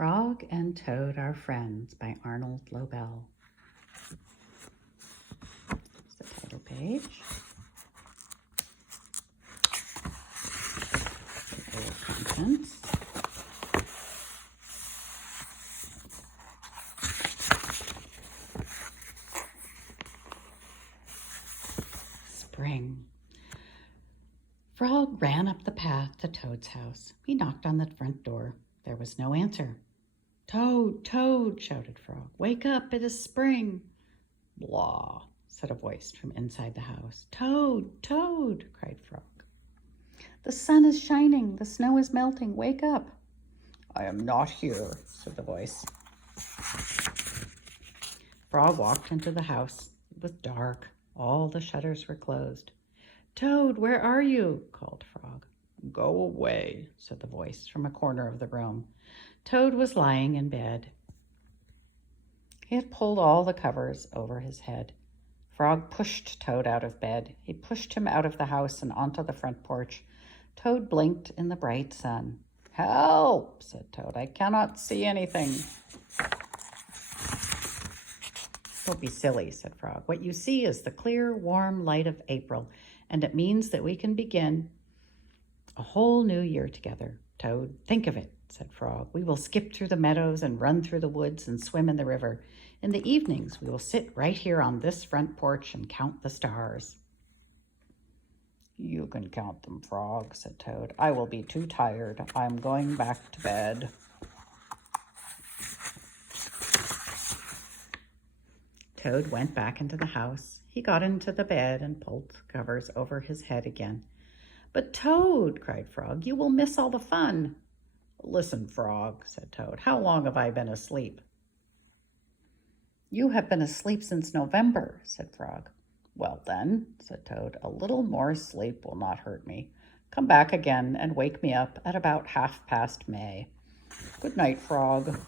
Frog and Toad Are Friends by Arnold Lobel. It's the title page. Table of contents. Spring. Frog ran up the path to Toad's house. He knocked on the front door. There was no answer. "Toad, Toad," shouted Frog. "Wake up, it is spring." "Blah," said a voice from inside the house. "Toad, Toad," cried Frog. "The sun is shining, the snow is melting, wake up." "I am not here," said the voice. Frog walked into the house. It was dark. All the shutters were closed. "Toad, where are you?" called Frog. "Go away," said the voice from a corner of the room. Toad was lying in bed. He had pulled all the covers over his head. Frog pushed Toad out of bed. He pushed him out of the house and onto the front porch. Toad blinked in the bright sun. "Help," said Toad. "I cannot see anything." "Don't be silly," said Frog. "What you see is the clear, warm light of April, and it means that we can begin a whole new year together." "Toad, think of it," said Frog. "We will skip through the meadows and run through the woods and swim in the river. In the evenings, we will sit right here on this front porch and count the stars." "You can count them, Frog," said Toad. "I will be too tired. I'm going back to bed." Toad went back into the house. He got into the bed and pulled the covers over his head again. "But Toad," cried Frog, "you will miss all the fun." "Listen, Frog," said Toad. "How long have I been asleep?" "You have been asleep since November," said Frog. "Well then," said Toad, "a little more sleep will not hurt me. Come back again and wake me up at about 1/2 May. Good night, Frog."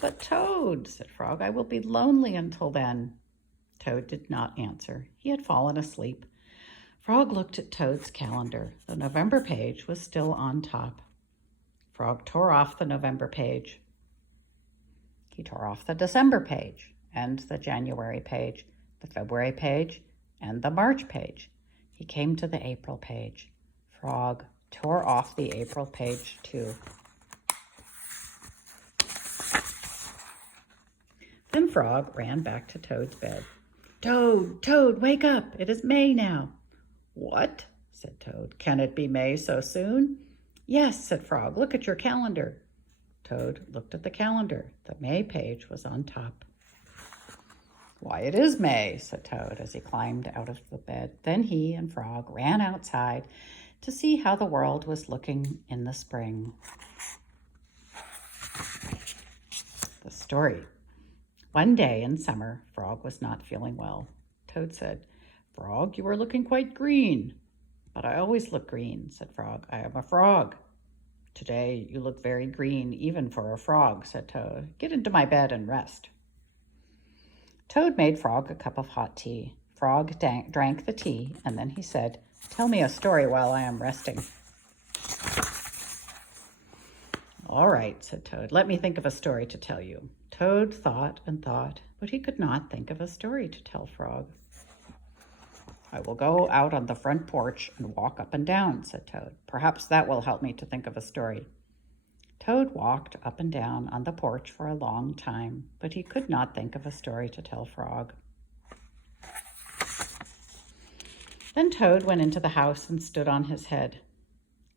"But Toad," said Frog, "I will be lonely until then." Toad did not answer. He had fallen asleep. Frog looked at Toad's calendar. The November page was still on top. Frog tore off the November page. He tore off the December page and the January page, the February page, and the March page. He came to the April page. Frog tore off the April page too. Then Frog ran back to Toad's bed. "Toad, Toad, wake up! It is May now." "What?" said Toad. "Can it be May so soon?" "Yes," said Frog. "Look at your calendar." Toad looked at the calendar. The May page was on top. "Why, it is May," said Toad as he climbed out of the bed. Then he and Frog ran outside to see how the world was looking in the spring. The story. One day in summer, Frog was not feeling well. Toad said, "Frog, you are looking quite green." "But I always look green," said Frog. "I am a frog." "Today you look very green, even for a frog," said Toad. "Get into my bed and rest." Toad made Frog a cup of hot tea. Frog drank the tea, and then he said, "Tell me a story while I am resting." "All right," said Toad. "Let me think of a story to tell you." Toad thought and thought, but he could not think of a story to tell Frog. "I will go out on the front porch and walk up and down," said Toad. "Perhaps that will help me to think of a story." Toad walked up and down on the porch for a long time, but he could not think of a story to tell Frog. Then Toad went into the house and stood on his head.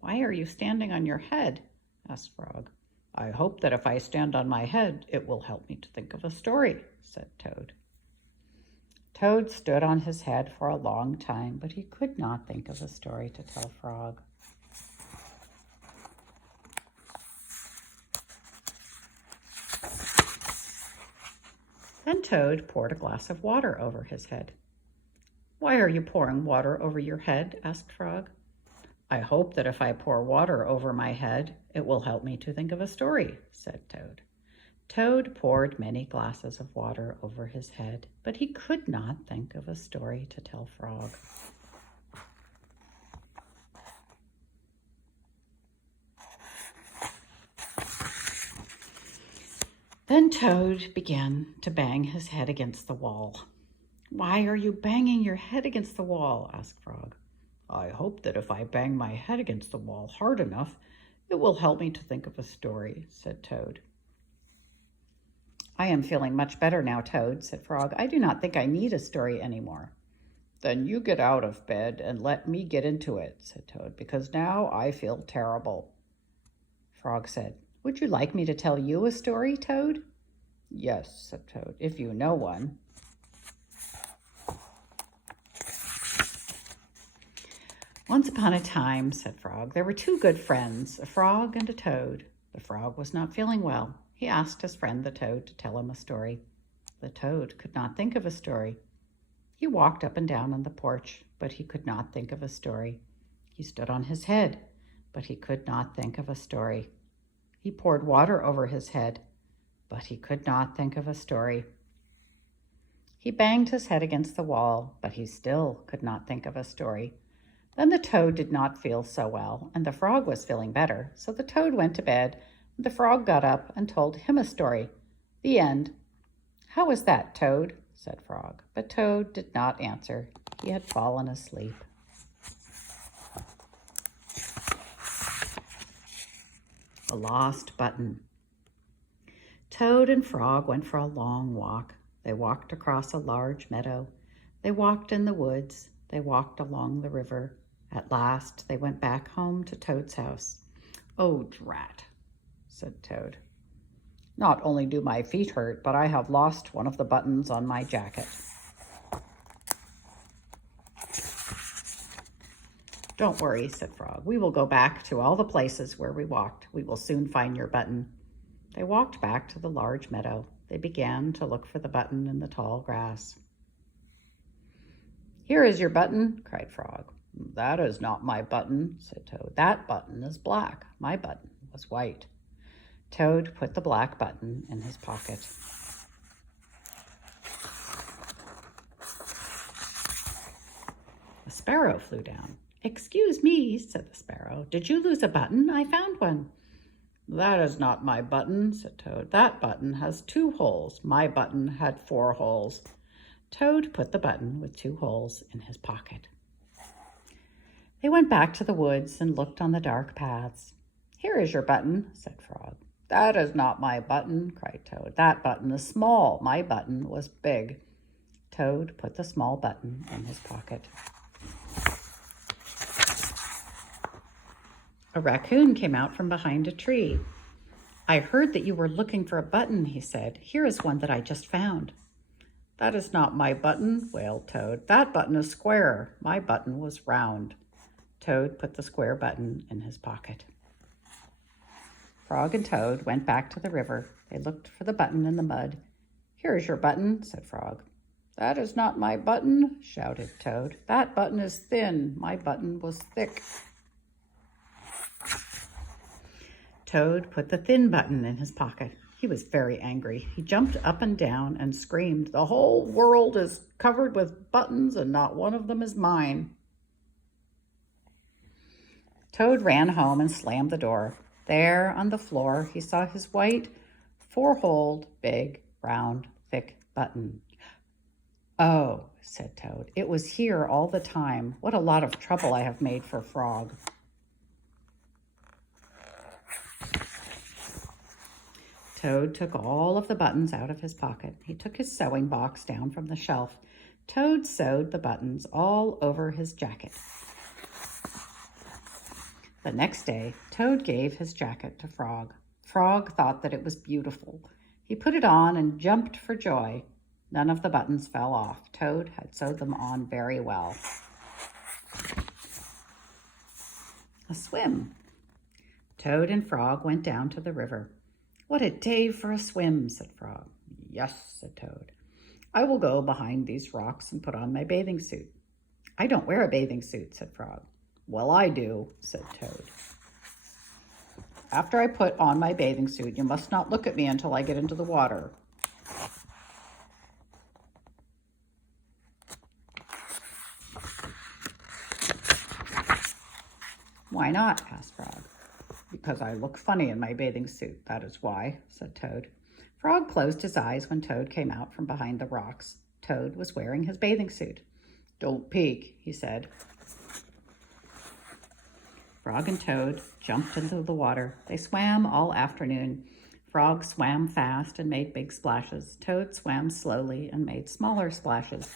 "Why are you standing on your head?" asked Frog. "I hope that if I stand on my head, it will help me to think of a story," said Toad. Toad stood on his head for a long time, but he could not think of a story to tell Frog. Then Toad poured a glass of water over his head. "Why are you pouring water over your head?" asked Frog. "I hope that if I pour water over my head, it will help me to think of a story," said Toad. Toad poured many glasses of water over his head, but he could not think of a story to tell Frog. Then Toad began to bang his head against the wall. "Why are you banging your head against the wall?" asked Frog. "I hope that if I bang my head against the wall hard enough, it will help me to think of a story," said Toad. "I am feeling much better now, Toad," said Frog. "I do not think I need a story anymore." "Then you get out of bed and let me get into it," said Toad, "because now I feel terrible." Frog said, "Would you like me to tell you a story, Toad?" "Yes," said Toad, "if you know one." "Once upon a time," said Frog, "there were two good friends, a frog and a toad. The frog was not feeling well. He asked his friend the toad to tell him a story. The toad could not think of a story. He walked up and down on the porch, but he could not think of a story. He stood on his head, but he could not think of a story. He poured water over his head, but he could not think of a story. He banged his head against the wall, but he still could not think of a story. Then the toad did not feel so well, and the frog was feeling better, so the toad went to bed, and the frog got up and told him a story. The end. "How was that, Toad?" said Frog. But Toad did not answer. He had fallen asleep. The Lost Button. Toad and Frog went for a long walk. They walked across a large meadow. They walked in the woods. They walked along the river. At last, they went back home to Toad's house. "Oh, drat," said Toad. "Not only do my feet hurt, but I have lost one of the buttons on my jacket." "Don't worry," said Frog. "We will go back to all the places where we walked. We will soon find your button." They walked back to the large meadow. They began to look for the button in the tall grass. "Here is your button," cried Frog. "That is not my button," said Toad. "That button is black. My button was white." Toad put the black button in his pocket. A sparrow flew down. "Excuse me," said the sparrow. "Did you lose a button? I found one." "That is not my button," said Toad. "That button has 2 holes. My button had 4 holes." Toad put the button with 2 holes in his pocket. They went back to the woods and looked on the dark paths. "Here is your button," said Frog. "That is not my button," cried Toad. "That button is small. My button was big." Toad put the small button in his pocket. A raccoon came out from behind a tree. "I heard that you were looking for a button," he said. "Here is one that I just found." "That is not my button," wailed Toad. "That button is square. My button was round." Toad put the square button in his pocket. Frog and Toad went back to the river. They looked for the button in the mud. "Here is your button," said Frog. "That is not my button," shouted Toad. "That button is thin. My button was thick." Toad put the thin button in his pocket. He was very angry. He jumped up and down and screamed, "The whole world is covered with buttons and not one of them is mine." Toad ran home and slammed the door. There on the floor, he saw his white, 4-holed, big, round, thick button. "Oh," said Toad, "it was here all the time. What a lot of trouble I have made for Frog." Toad took all of the buttons out of his pocket. He took his sewing box down from the shelf. Toad sewed the buttons all over his jacket. The next day, Toad gave his jacket to Frog. Frog thought that it was beautiful. He put it on and jumped for joy. None of the buttons fell off. Toad had sewed them on very well. A swim. Toad and Frog went down to the river. "What a day for a swim," said Frog. "Yes," said Toad. "I will go behind these rocks and put on my bathing suit." "I don't wear a bathing suit," said Frog. "Well, I do," said Toad. "After I put on my bathing suit, you must not look at me until I get into the water." "Why not?" asked Frog. "Because I look funny in my bathing suit, that is why," said Toad. Frog closed his eyes when Toad came out from behind the rocks. Toad was wearing his bathing suit. "Don't peek," he said. Frog and Toad jumped into the water. They swam all afternoon. Frog swam fast and made big splashes. Toad swam slowly and made smaller splashes.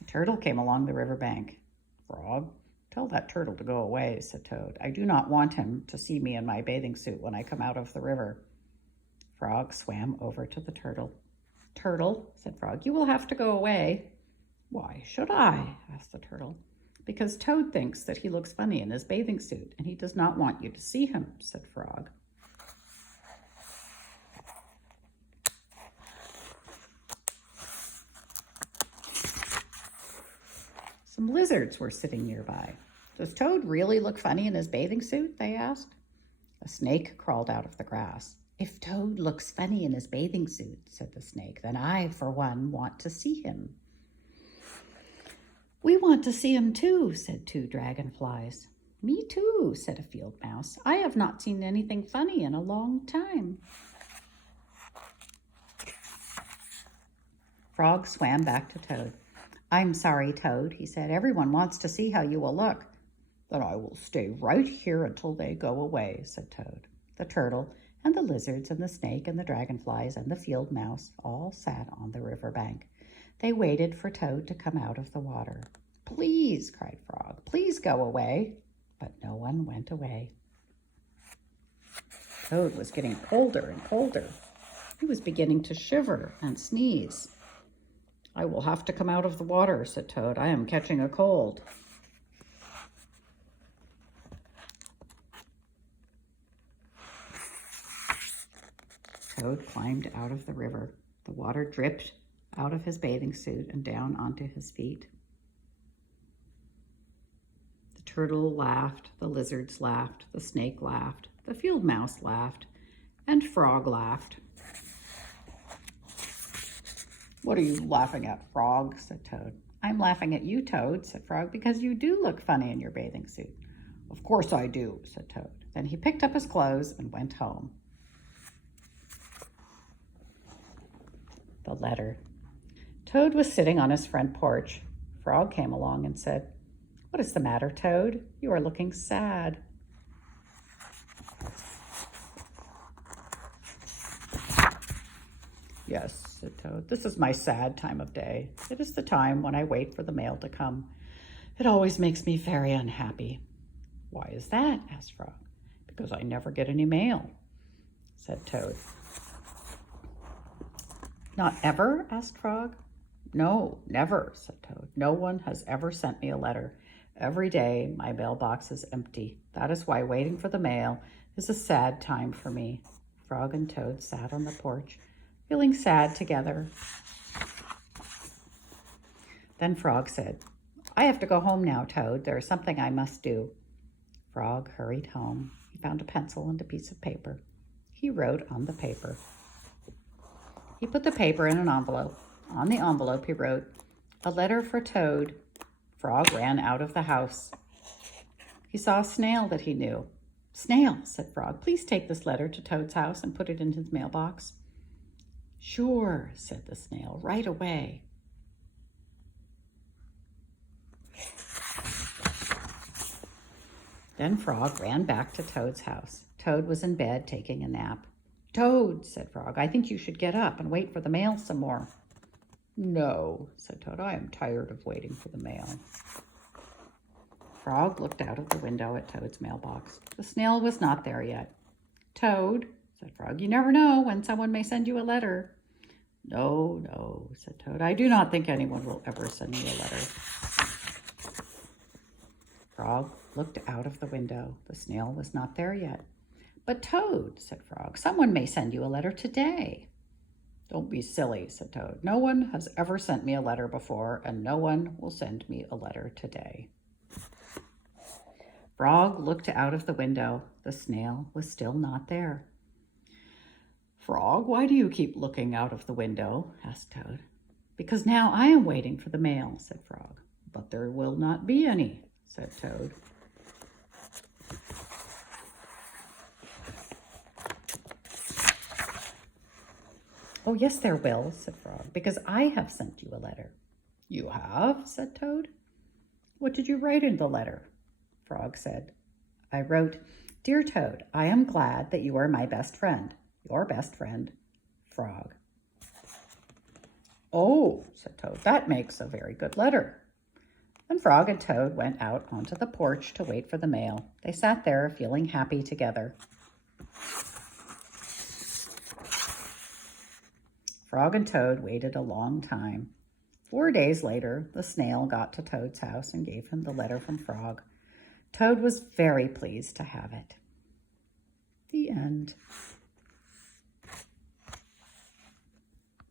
A turtle came along the riverbank. "Frog, tell that turtle to go away," said Toad. "I do not want him to see me in my bathing suit when I come out of the river." Frog swam over to the turtle. "Turtle," said Frog, "you will have to go away." "Why should I?" asked the turtle. "Because Toad thinks that he looks funny in his bathing suit, and he does not want you to see him," said Frog. Some lizards were sitting nearby. "Does Toad really look funny in his bathing suit?" they asked. A snake crawled out of the grass. "If Toad looks funny in his bathing suit," said the snake, "then I, for one, want to see him." "We want to see him too," said two dragonflies. "Me too," said a field mouse. "I have not seen anything funny in a long time." Frog swam back to Toad. "I'm sorry, Toad," he said. "Everyone wants to see how you will look." "Then I will stay right here until they go away," said Toad. The turtle and the lizards and the snake and the dragonflies and the field mouse all sat on the river bank. They waited for Toad to come out of the water. "Please," cried Frog, "please go away." But no one went away. Toad was getting colder and colder. He was beginning to shiver and sneeze. "I will have to come out of the water," said Toad. "I am catching a cold." Toad climbed out of the river. The water dripped out of his bathing suit and down onto his feet. The turtle laughed, the lizards laughed, the snake laughed, the field mouse laughed, and Frog laughed. "What are you laughing at, Frog?" said Toad. "I'm laughing at you, Toad," said Frog, "because you do look funny in your bathing suit." "Of course I do," said Toad. Then he picked up his clothes and went home. The letter. Toad was sitting on his front porch. Frog came along and said, "What is the matter, Toad? You are looking sad." "Yes," said Toad, "this is my sad time of day. It is the time when I wait for the mail to come. It always makes me very unhappy." "Why is that?" asked Frog. "Because I never get any mail," said Toad. "Not ever?" asked Frog. "No, never," said Toad. "No one has ever sent me a letter. Every day my mailbox is empty. That is why waiting for the mail is a sad time for me." Frog and Toad sat on the porch, feeling sad together. Then Frog said, "I have to go home now, Toad. There is something I must do." Frog hurried home. He found a pencil and a piece of paper. He wrote on the paper. He put the paper in an envelope. On the envelope, he wrote, "A letter for Toad." Frog ran out of the house. He saw a snail that he knew. "Snail," said Frog, "please take this letter to Toad's house and put it in his mailbox." "Sure," said the snail, "right away." Then Frog ran back to Toad's house. Toad was in bed taking a nap. "Toad," said Frog, "I think you should get up and wait for the mail some more." "No," said Toad, "I am tired of waiting for the mail." Frog looked out of the window at Toad's mailbox. The snail was not there yet. "Toad," said Frog, "you never know when someone may send you a letter." "No, no," said Toad, "I do not think anyone will ever send me a letter." Frog looked out of the window. The snail was not there yet. "But Toad," said Frog, "someone may send you a letter today." "Don't be silly," said Toad. "No one has ever sent me a letter before, and no one will send me a letter today." Frog looked out of the window. The snail was still not there. "Frog, why do you keep looking out of the window?" asked Toad. "Because now I am waiting for the mail," said Frog. "But there will not be any," said Toad. Oh, yes, there will, said Frog, because I have sent you a letter. You have, said Toad. What did you write in the letter? Frog said. I wrote, Dear Toad, I am glad that you are my best friend. Your best friend, Frog. Oh, said Toad, that makes a very good letter. Then Frog and Toad went out onto the porch to wait for the mail. They sat there feeling happy together. Frog and Toad waited a long time. 4 days later, the snail got to Toad's house and gave him the letter from Frog. Toad was very pleased to have it. The end.